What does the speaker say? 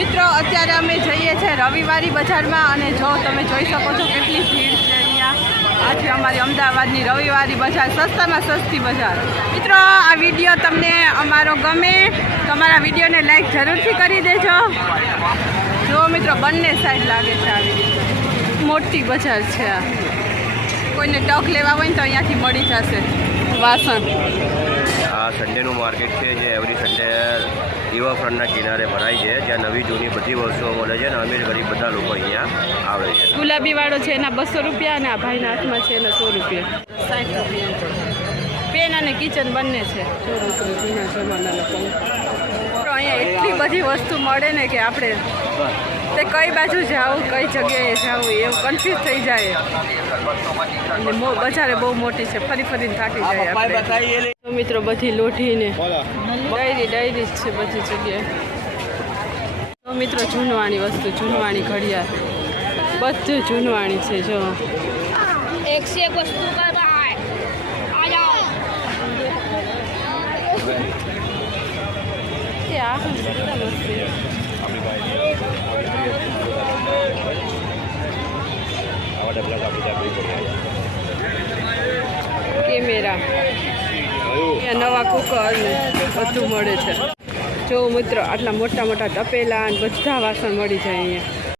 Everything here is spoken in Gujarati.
મિત્રો અત્યારે અમે જઈએ છીએ રવિવારી બજારમાં અને જો તમે જોઈ શકો છો કેટલી ભીડ છે અહીંયા। આ છે અમારી અમદાવાદની રવિવારી બજાર, સસ્તામાં સસ્તી બજાર। મિત્રો આ વિડીયો તમને અમારો ગમે તો અમારા વિડીયોને લાઈક જરૂરથી કરી દેજો। જો મિત્રો બંને સાઈડ લાગે છે આવી રીતે મોટી બજાર છે આ। કોઈને ટક લેવા હોય ને તો અહીંયાથી મળી જશે વાસણ। આ સન્ડેનું માર્કેટ છે જે એવરી સન્ડે રિવરફ્રન્ટના કિનારે ભરાય છે, જ્યાં નવી જૂની બધી વસ્તુઓ મળે છે અને અમીર ગરીબ બધા લોકો અહીંયા આવે છે। ગુલાબી વાળો છે એના 200 રૂપિયા અને આ ભાઈના હાથમાં છે એના 100 રૂપિયા, 60 રૂપિયા। પેન અને કિચન બંને છે। જૂના જમાનાના પેન। અહીંયા એટલી બધી વસ્તુ મળે ને કે આપણે તે કઈ બાજુ જાવું કઈ જગ્યાએ જાવું એવું કન્ફ્યુઝ થઈ જાય। અને બજારે બહુ મોટી છે, ફરી ફરીને થાકી જાય આપણે। તો મિત્રો બધી લોઢીને ડાયરી જ છે બધી જગ્યાએ। તો મિત્રો જૂનવાણી વસ્તુ, જૂનવાણી ઘડિયાળ બધું જૂનવાણી છે। જો एक से एक वस्तु कर रहा है, आ जाओ। આ કેટલા મસ્ત છે। કેમેરા, નવા કુકર ને બધું મળે છે। જો મિત્રો આટલા મોટા મોટા તપેલા અને બધા વાસણ મળી જાય અહીંયા।